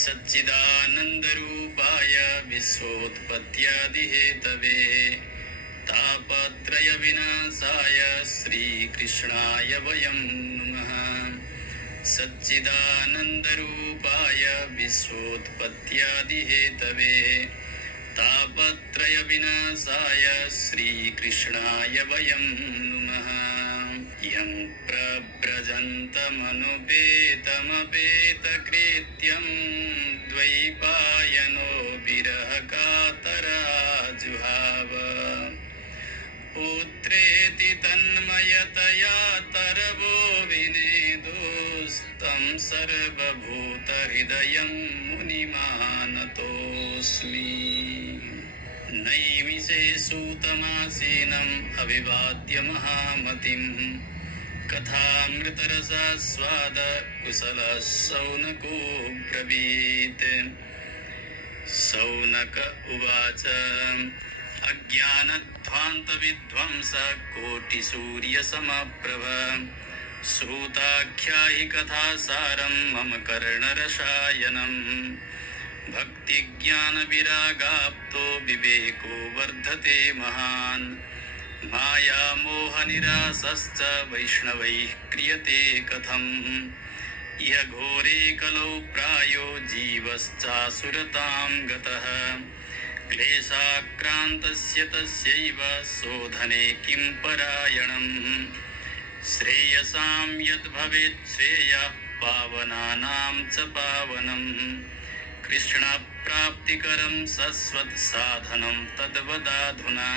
सच्चिदानन्दरूपाय विश्वोत्पत्त्यादिहेतवे तापत्रयविनाशाय श्रीकृष्णाय वयं नमः। सच्चिदानन्दरूपाय विश्वोत्पत्त्यादिहेतवे तापत्रयविनाशाय श्रीकृष्णाय वयं नमः। यं प्रव्रजन्तमनुपेतमपेतकृत्यं द्वैपायनो विरहकातराजुहाव पुत्रेति तन्मयतया तरवो विनेदोस्तं सर्वभूतहृदयं मुनिमानतोऽस्मि। नैमिषे सूतमासीनम् अभिवाद्य महामतिं कथामृतरसास्वाद कुशलः शौनको ब्रवीत्। शौनक उवाच अज्ञानध्वान्तविध्वंस कोटिसूर्यसमप्रभ श्रुताख्याहि कथासारं मम कर्णरसायनम्। भक्तिज्ञानविरागाप्तो विवेको वर्धते महान् मायामोहनिरासश्च वैष्णवैः क्रियते कथम्। इह घोरे कलौ प्रायो जीवश्चासुरतां गतः क्लेशाक्रान्तस्य तस्यैव शोधने किं परायणम्। श्रेयसां यद्भवेत् श्रेयः पावनानां च पावनम् कृष्णप्राप्तिकरं शश्वत् साधनं तद्वदाधुना।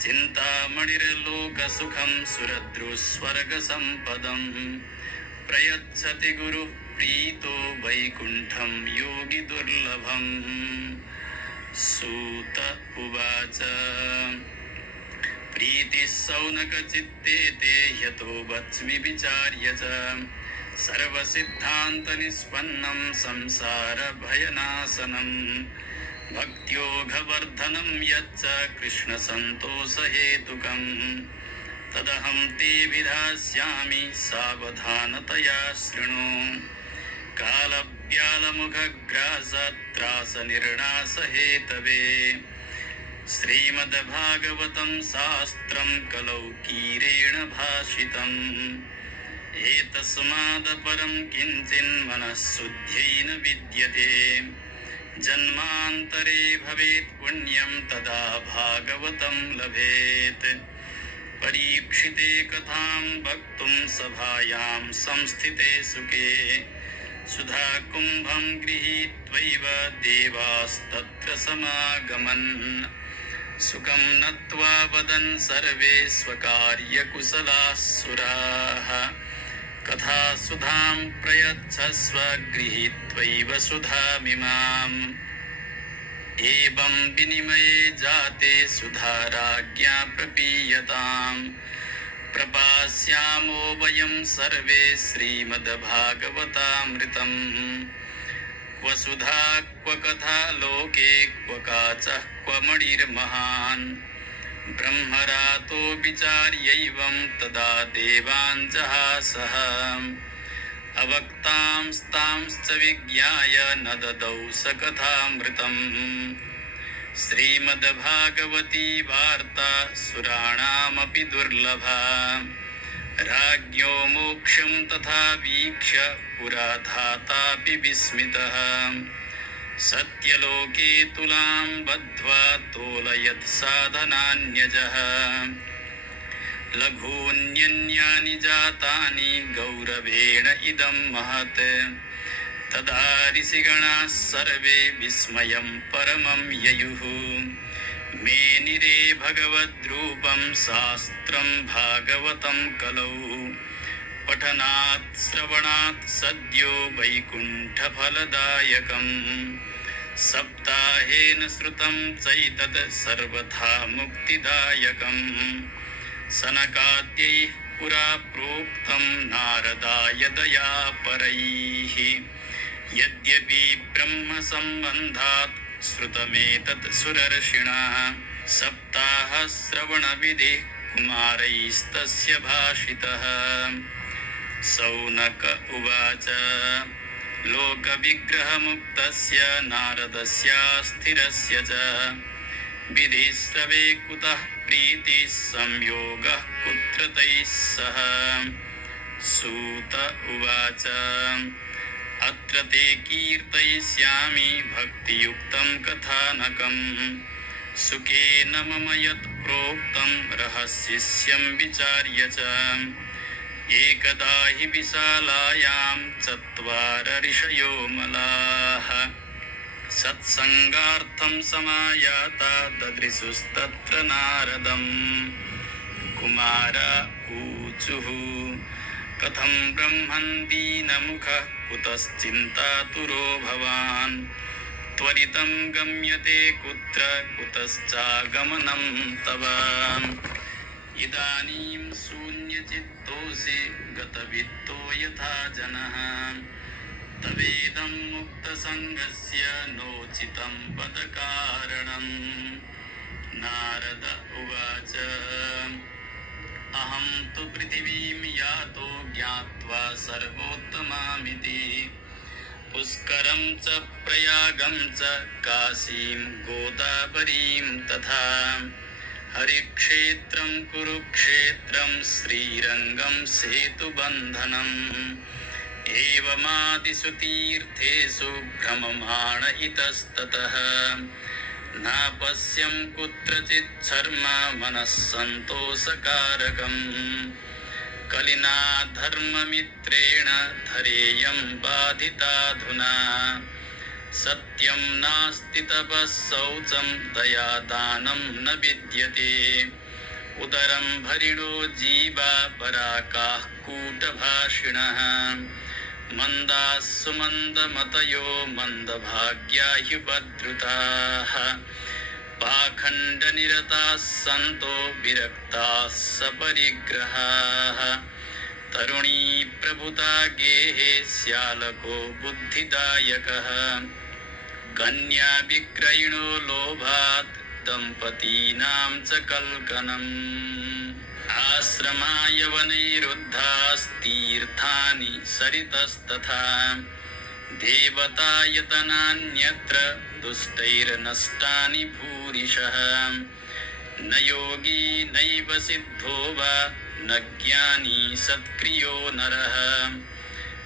चिन्तामणिर्लोकसुखं सुरद्रुस्वर्गसम्पदम् प्रयच्छति गुरुः प्रीतो वैकुण्ठं योगिदुर्लभम्। सूत उवाच प्रीतिः शौनकचित्ते ते ह्यतो वच्मि विचार्य च सर्वसिद्धान्तनिष्पन्नं संसारभयनाशनं भक्त्योगवर्धनं यच्च कृष्णसन्तोषहेतुकं तदहं ते विधास्यामि सावधानतया शृणु। कालव्यालमुखग्रासत्रासनिर्णासहेतवे श्रीमद्भागवतं शास्त्रं कलौ कीरेण भाषितम्। एतस्मादपरं किञ्चिन्मनःशुद्ध्यै न विद्यते जन्मान्तरे भवेत् पुण्यं तदा भागवतं लभेत्। परीक्षिते कथां वक्तुं सभायां संस्थिते सुखे सुधाकुम्भं गृहीत्वैव देवास्तत्र समागमन् सुखं नत्वा वदन् सर्वे स्वकार्यकुशलाः सुराः कथा सुधां प्रयच्छस्व गृहीत्वैव सुधामिमाम्। एवं विनिमये जाते सुधाराज्ञा प्रपीयताम् प्रपास्यामो वयं सर्वे श्रीमद्भागवतामृतम्। क्व सुधा क्व कथा लोके क्व काचः क्व मणिर्महान् ब्रह्मरातो विचार्यैवं तदा देवान् जहासः। अवक्तांस्तांश्च विज्ञाय न ददौ स कथामृतम्। श्रीमद्भागवती वार्ता सुराणामपि दुर्लभा राज्ञो मोक्षं तथा वीक्ष्य पुरा धातापि विस्मितः। सत्यलोके तुलां बद्ध्वा तोलयत् साधनान्यजः लघून्यन्यानि जातानि गौरवेण इदं महत्। तदा ऋषिगणाः सर्वे विस्मयं परमं ययुः मेनिरे भगवद्रूपं शास्त्रं भागवतं कलौ पठनात् श्रवणात् सद्यो वैकुण्ठफलदायकम्। सप्ताहेन श्रुतं चैतत् सर्वथा मुक्तिदायकम्। सनकाद्यैः पुरा प्रोक्तं नारदाय दयापरैः यद्यपि ब्रह्मसम्बन्धात् श्रुतमेतत् सुरर्षिणा। सप्ताहश्रवणविधिः कुमारैस्तस्य भाषितः। शौनक उवाच लोकविग्रहमुक्तस्य नारदस्य स्थिरस्य च विधिस्रवे कुतः प्रीतिः संयोगः कुत्र तैः सह। सूत उवाच अत्र ते कीर्तयिष्यामि भक्तियुक्तं कथानकम् सुखेन मम यत् प्रोक्तं रहस्यं विचार्य च। एकदा हि विशालायां चत्वार ऋषयो मलाः सत्संगार्थं समायाता ददृशुस्तत्र नारदम्। कुमार ऊचुः कथं ब्रह्मन् दीनमुखः कुतश्चिन्तातुरो भवान् त्वरितं गम्यते कुत्र कुतश्चागमनं तव। इदानीं शून्यचित्तोऽसि गतवित्तो यथा जनः तवेदं मुक्तसङ्गस्य नोचितं पदकारणम्। नारद उवाच अहं तु पृथिवीं यातो ज्ञात्वा सर्वोत्तमामिति पुष्करं च प्रयागं च काशीं गोदावरीं तथा हरिक्षेत्रं कुरुक्षेत्रं श्रीरङ्गं सेतुबन्धनम् एवमादिषु तीर्थेषु भ्रममाण इतस्ततः न पश्यं कुत्रचित् शर्म मनः सन्तोषकारकम् कलिना धर्ममित्रेण धरेयं बाधिताधुना सत्यं नास्ति तपः शौचं दयादानं न विद्यते उदरं भरिणो जीवा पराकाः कूटभाषिणः मन्दाः सुमन्दमतयो मन्दभाग्या ह्युपद्रुताः पाखण्डनिरताः सन्तो विरक्ताः सपरिग्रहाः तरुणी प्रभुता गेहे स्यालको बुद्धिदायकः कन्या विक्रयिणो लोभात् दम्पतीनां च कल्कनम् आश्रमाय वनैरुद्धास्तीर्थानि सरितस्तथा देवतायतनान्यत्र दुष्टैर्नष्टानि भूरिशः न योगी नैव सिद्धो वा न ज्ञानी सत्क्रियो नरः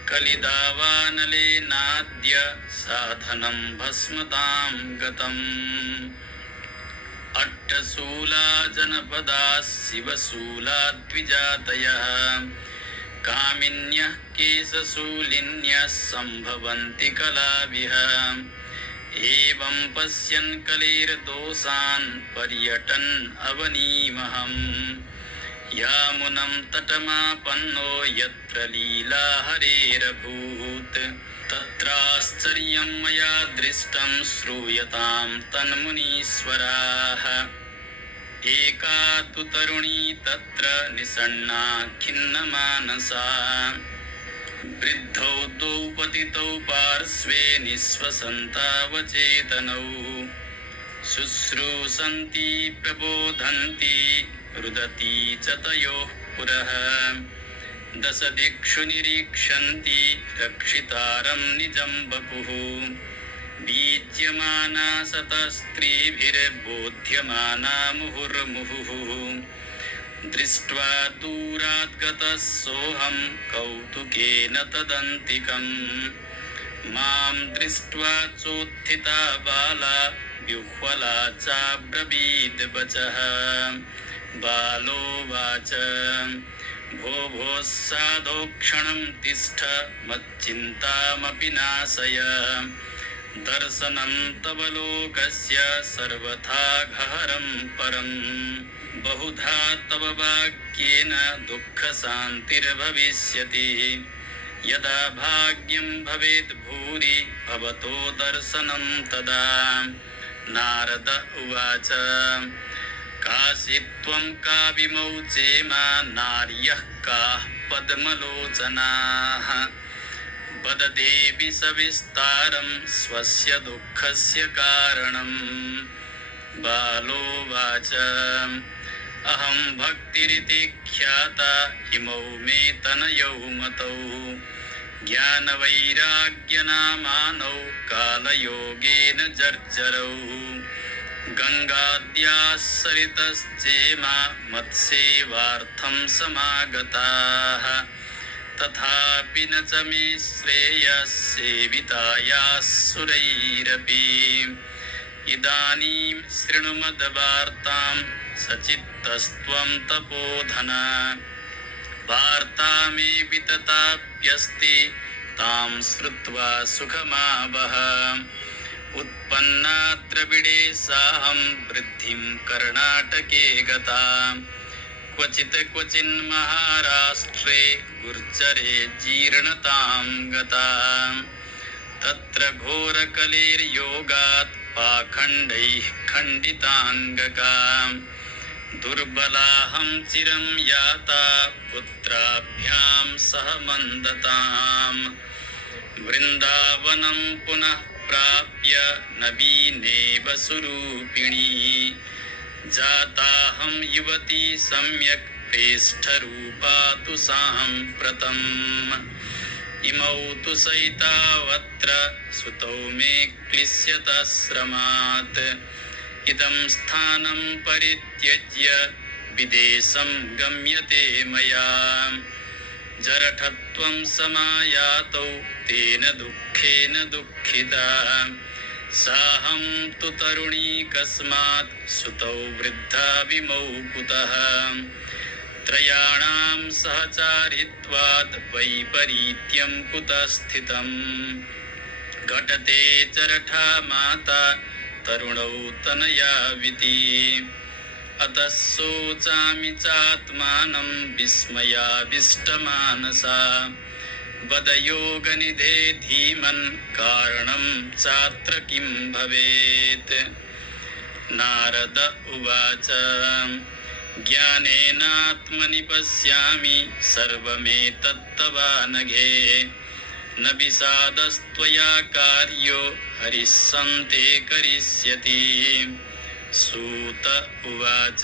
कलिदावानलेनाद्य साधनं भस्मतां गतम् अट्टशूला जनपदा शिवशूला द्विजातयः कामिन्यः केशशूलिन्यः सम्भवन्ति कलाभिः एवं पश्यन् कलेर्दोषान् पर्यटन् अवनीमहम् यामुनं तटमापन्नो यत्र लीला हरेरभूत् तत्राश्चर्यं मया दृष्टं श्रूयतां तन्मुनीश्वराः एका तु तरुणी तत्र निषण्णा खिन्नमानसा वृद्धौ द्वौ पतितौ पार्श्वे निःश्वसन्तावचेतनौ शुश्रूषन्ती प्रबोधन्ती रुदती च तयोः पुरः दश दिक्षु निरीक्षन्ति रक्षितारं निजं वपुः बीज्यमाना शतस्त्रीभिर्बोध्यमाना मुहुर्मुहुः दृष्ट्वा दूरात् गतः सोऽहं कौतुकेन तदन्तिकम् मां दृष्ट्वा चोत्थिता बाला विह्वला चाब्रवीद् वचः बालोवाच भो भोः साधो क्षणं तिष्ठ मच्चिन्तामपि नाशय दर्शनं तव लोकस्य सर्वथा गहरं परम् बहुधा तव वाक्येन दुःखशान्तिर्भविष्यति यदा भाग्यं भवेत् भूरि भवतो दर्शनं तदा। नारद उवाच काशी त्वं का विमौचेमा नार्यः काः पद्मलोचनाः वद देवि सविस्तारं स्वस्य दुःखस्य कारणम्। बालोवाच अहं भक्तिरिति ख्याता इमौ मे तनयौ मतौ ज्ञानवैराग्यनामानौ कालयोगेन जर्जरौ गङ्गाद्याः सरितश्चेमा मत्सेवार्थं समागताः तथापि न च मे श्रेयः सेवितायाः सुरैरपि इदानीं शृणुमद्वार्तां सचित्तस्त्वं तपोधना वार्ता मे वितताप्यस्ति तां श्रुत्वा सुखमावह उत्पन्ना द्रविडे साहं वृद्धिं कर्णाटके गता क्वचित् क्वचिन्महाराष्ट्रे गुर्जरे जीर्णतां गता तत्र घोरकलेर्योगात् पाखण्डैः खण्डिताङ्गका दुर्बलाहं चिरं याता पुत्राभ्यां सह मन्दताम् वृन्दावनं पुनः प्राप्य नवीनेव सुरूपिणी जाताहं युवती सम्यक् प्रेष्ठरूपा तु साम्प्रतम् इमौ तु सैतावत्र सुतौ मे क्लिश्यतश्रमात् इदं स्थानं परित्यज्य विदेशं गम्यते मया जरठत्वं समायातौ तेन दुःखेन दुःखिता साहं तु तरुणी कस्मात् सुतौ वृद्धा विमौ कुतः त्रयाणां सहचारित्वात् वैपरीत्यं कुतः स्थितम् घटते जरठा माता तरुणौ तनयाविति अतः शोचामि चात्मानं विस्मयाविष्टमानसा वदयोगनिधे धीमन् कारणं चात्र किं भवेत् नारद उवाच ज्ञानेनात्मनि पश्यामि सर्वमेतत्तवानघे न विषादस्त्वया कार्यो हरिः सन्ते करिष्यति सूत उवाच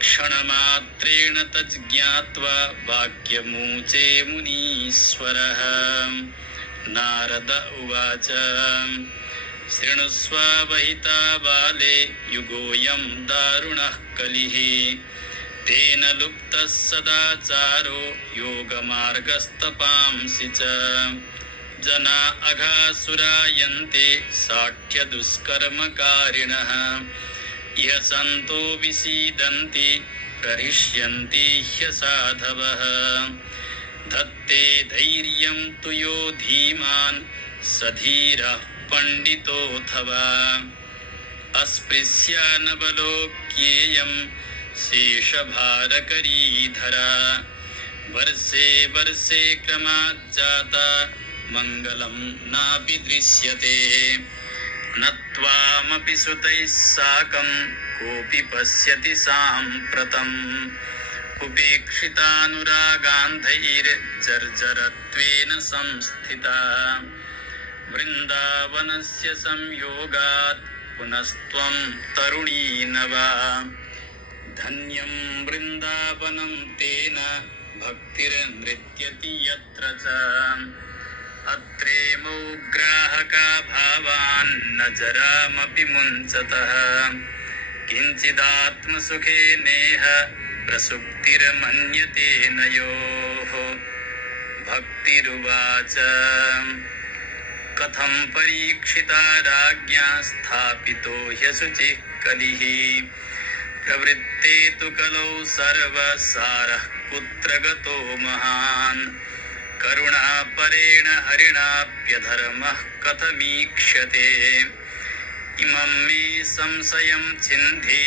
क्षणमात्रेण तज्ज्ञात्वा वाक्यमूचे मुनीश्वरः नारद उवाच शृणुष्वावहिता बाले युगोऽयं दारुणः कलिः तेन लुप्तः सदाचारो योगमार्गस्तपांसि च जना अघासुरायन्ते साठ्यदुष्कर्मकारिणः इह सन्तो विसीदन्ति प्रहृष्यन्ति ह्यसाधवः धत्ते धैर्यं तु यो धीमान् स धीरः पण्डितोऽथवा अस्पृश्यानवलोक्येयं शेषभारकरीधरा वर्षे वर्षे क्रमाज्जाता मङ्गलं नापि दृश्यते न त्वामपि सुतैः साकं कोऽपि पश्यति साम्प्रतम् उपेक्षितानुरागान्धैर्जर्जरत्वेन संस्थिता वृन्दावनस्य संयोगात् पुनस्त्वं तरुणी नवा धन्यं वृन्दावनं तेन भक्तिर्नृत्यति यत्र च अत्रेमौ ग्राहका भावान् न जरामपि मुञ्चतः किञ्चिदात्मसुखे नेह प्रसुप्तिर्मन्यते नयोः भक्तिरुवाच कथं परीक्षिता राज्ञा स्थापितो ह्यशुचिः कलिः प्रवृत्ते तु कलौ सर्वसारः कुत्र गतो महान् करुणापरेण हरिणाप्यधर्मः कथमीक्ष्यते इमं मे संशयं छिन्धि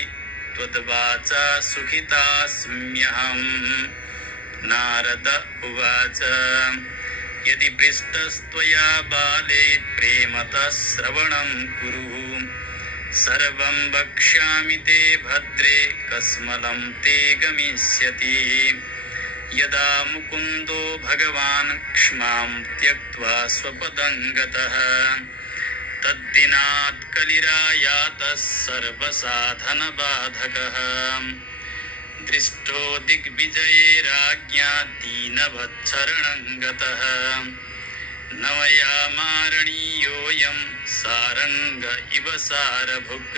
त्वद्वाचा सुखितास्म्यहम् नारद उवाच यदि पृष्टस्त्वया बाले प्रेमतः श्रवणं कुरु सर्वं वक्ष्यामि ते भद्रे कस्मलं ते गमिष्यति यदा मुकुन्दो भगवान् क्ष्मां त्यक्त्वा स्वपदं गतः तद्दिनात् कलिरायातः सर्वसाधनबाधकः दृष्टो दिग्विजये राज्ञा दीनवत्सरणं गतः नवया मारणीयोऽयं सारंग इव सारभुक्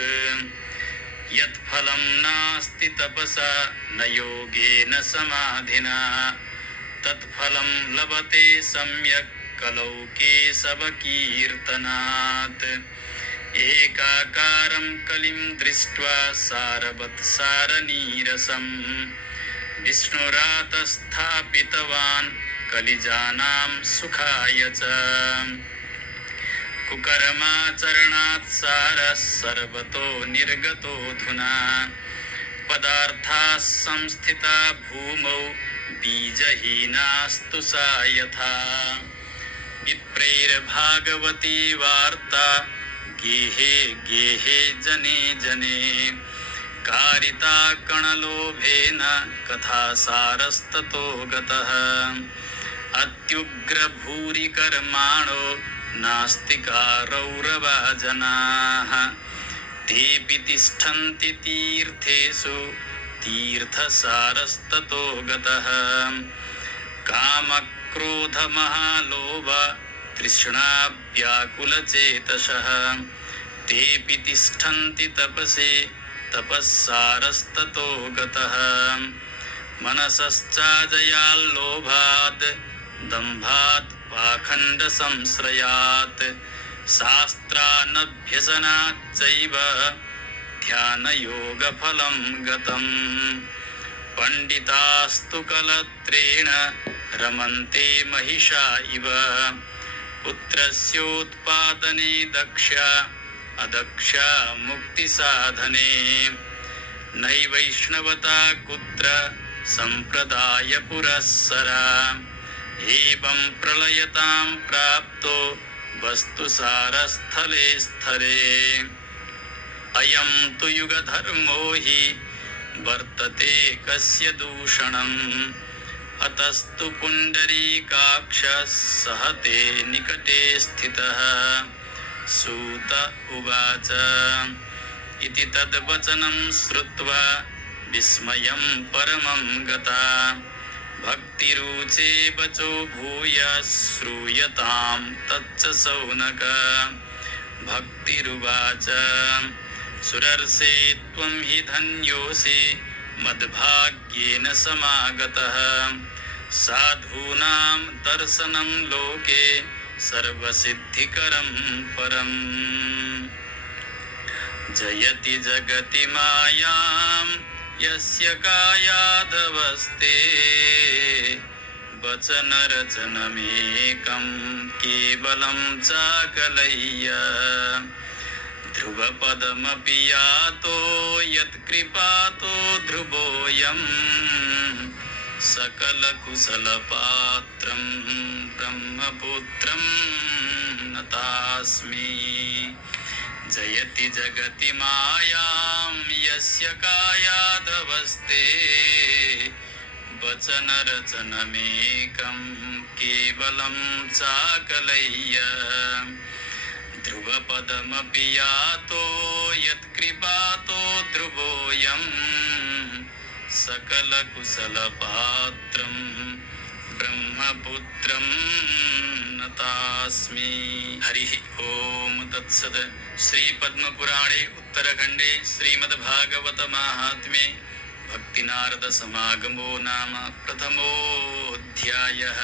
यत्फलं नास्ति तपसा न योगेन समाधिना तत्फलं लभते सम्यक् कलौ केशवकीर्तनात् एकाकारं कलिं दृष्ट्वा सारवत् सारनीरसं विष्णुरातस्थापितवान् कलिजानां सुखाय च कुकर्माचरणात् सारः सर्वतो निर्गतोऽधुना पदार्थाः संस्थिता भूमौ बीजहीनास्तु सा यथा विप्रैर्भागवती वार्ता गेहे गेहे जने जने कारिता कणलोभेन कथा सारस्ततो गतः अत्युग्रभूरिकर्माणो नास्तिका रौरवा जनाः तेऽपि तिष्ठन्ति तीर्थेषु तीर्थसारस्ततो गतः कामक्रोधमहालोभ तृष्णाव्याकुलचेतसः तेऽपि तिष्ठन्ति तपसि तपस्सारस्ततो गतः मनसश्चाजयाल्लोभाद् दम्भात् पाखण्डसंश्रयात् शास्त्रानभ्यसनाच्चैव ध्यानयोगफलं गतम् पंडितास्तु कलत्रेण रमन्ते महिषा इव पुत्रस्योत्पादने दक्षा अदक्षा मुक्तिसाधने नैवैष्णवता कुत्र संप्रदाय पुरस्सरा एवं प्रलयतां प्राप्तो वस्तुसारस्थले स्थले अयं तु युगधर्मो हि वर्तते कस्य दूषणम् अतस्तु पुण्डरीकाक्षः सहते निकटे स्थितः सूत उवाच इति तद्वचनं श्रुत्वा विस्मयं परमं गता भक्तिरुचे वचो भूय श्रूयतां तच्च शौनक भक्तिरुवाच सुरर्षे त्वं हि धन्योऽसि मद्भाग्येन समागतः साधूनां दर्शनं लोके सर्वसिद्धिकरं परम् जयति जगति मायां यस्य कायादवस्ते वचनरचनमेकं केवलं चाकलय्य ध्रुवपदमपि यातो यत्कृपातो ध्रुवोऽयं सकलकुशलपात्रं ब्रह्मपुत्रं नतास्मि जयति जगति मायां यस्य कायादवस्ते वचनरचनमेकं केवलं चाकलय्य ध्रुवपदमपि यातो यत्कृपातो ध्रुवोऽयं सकलकुशलपात्रं ब्रह्मपुत्रं नतास्मि। हरिः ओम तत्सत्। श्रीपद्मपुराणे उत्तरखण्डे श्रीमद्भागवत माहात्म्ये भक्तिनारद समागमो नाम प्रथमोऽध्यायः।